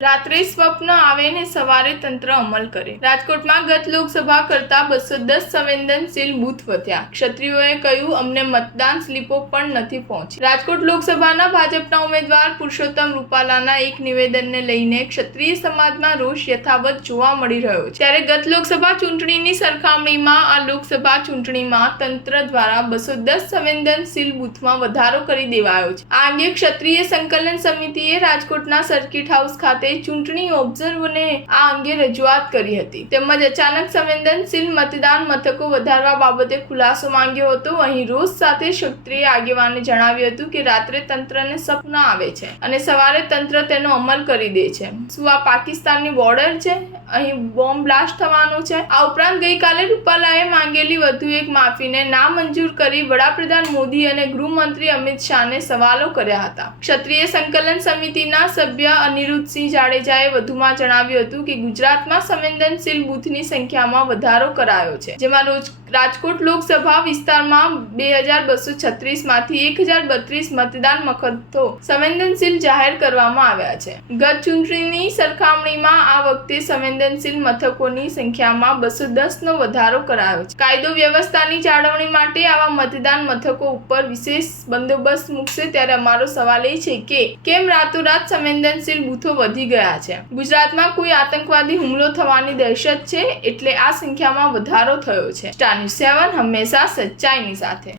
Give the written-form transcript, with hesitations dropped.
રાત્રે સ્વપ્ન આવે ને સવારે તંત્ર અમલ કરે। રાજકોટમાં ગત લોકસભા કરતા 210 સંવેદનશીલ બૂથ વધ્યા। ક્ષત્રિયોએ કહ્યું, અમને મતદાન સ્લીપો પણ નથી પહોંચી। રાજકોટ લોકસભાના ભાજપના ઉમેદવાર પુરુષોત્તમ રૂપાલાના એક નિવેદનને લઈને ક્ષત્રિય સમાજમાં રોષ યથાવત જોવા મળી રહ્યો છે। ત્યારે ગત લોકસભા ચૂંટણીની સરખામણીમાં આ લોકસભા ચૂંટણીમાં તંત્ર દ્વારા 210 સંવેદનશીલ બૂથમાં વધારો કરી દેવાયો છે। આ અંગે ક્ષત્રિય સંકલન સમિતિએ રાજકોટના સર્કિટ હાઉસ ખાતે ચૂંટણી ઓબ્ઝર્વરને આ અંગે રજૂઆત કરી હતી। તેમજ અચાનક સંવેદનશીલ મતદાન મથકો વધારવા બાબતે ખુલાસો માંગ્યો હતો। અહીં રોષ સાથે ક્ષત્રિય આગેવાને જણાવ્યું હતું કે રાત્રે તંત્રને સપન આવે છે અને સવારે તંત્ર તેનો અમલ કરી દે છે। શું આ પાકિસ્તાનની બોર્ડર છે? અહીં બોમ્બ બ્લાસ્ટ થવાનો છે? આ ઉપરાંત ગઈકાલે રૂપાલાએ માંગેલી વધુ એક માફીને નામંજૂર કરી વડાપ્રધાન મોદી અને ગૃહમંત્રી અમિત શાહને સવાલો કર્યા હતા। ક્ષત્રિય સંકલન સમિતિના સભ્ય અનિરુદ્ધસિંહ જાડેજાએ વધુમાં જણાવ્યું હતું કે ગુજરાતમાં સંવેદનશીલ બૂથની સંખ્યામાં વધારો કરાયો છે, જેમાં રાજકોટ લોકસભા વિસ્તારમાં 2236 માંથી 1032 મતદાન મથકો સંવેદનશીલ જાહેર કરવામાં આવ્યા છે। ગત ચૂંટણીની સરખામણીમાં આ વખતે સંવેદનશીલ મથકોની સંખ્યામાં 210 નો વધારો કરાયો છે। કાયદો વ્યવસ્થાની જાળવણી માટે આવા મતદાન મથકો ઉપર વિશેષ બંદોબસ્ત મૂકશે। ત્યારે અમારો સવાલ એ છે કે કેમ રાતોરાત સંવેદનશીલ બૂથો વધી ગયા છે? ગુજરાતમાં કોઈ આતંકવાદી હુમલો થવાની દહેશત છે, એટલે આ સંખ્યામાં વધારો થયો છે। સ્ટાર ન્યૂઝ 7 હંમેશા સચ્ચાઈની સાથે।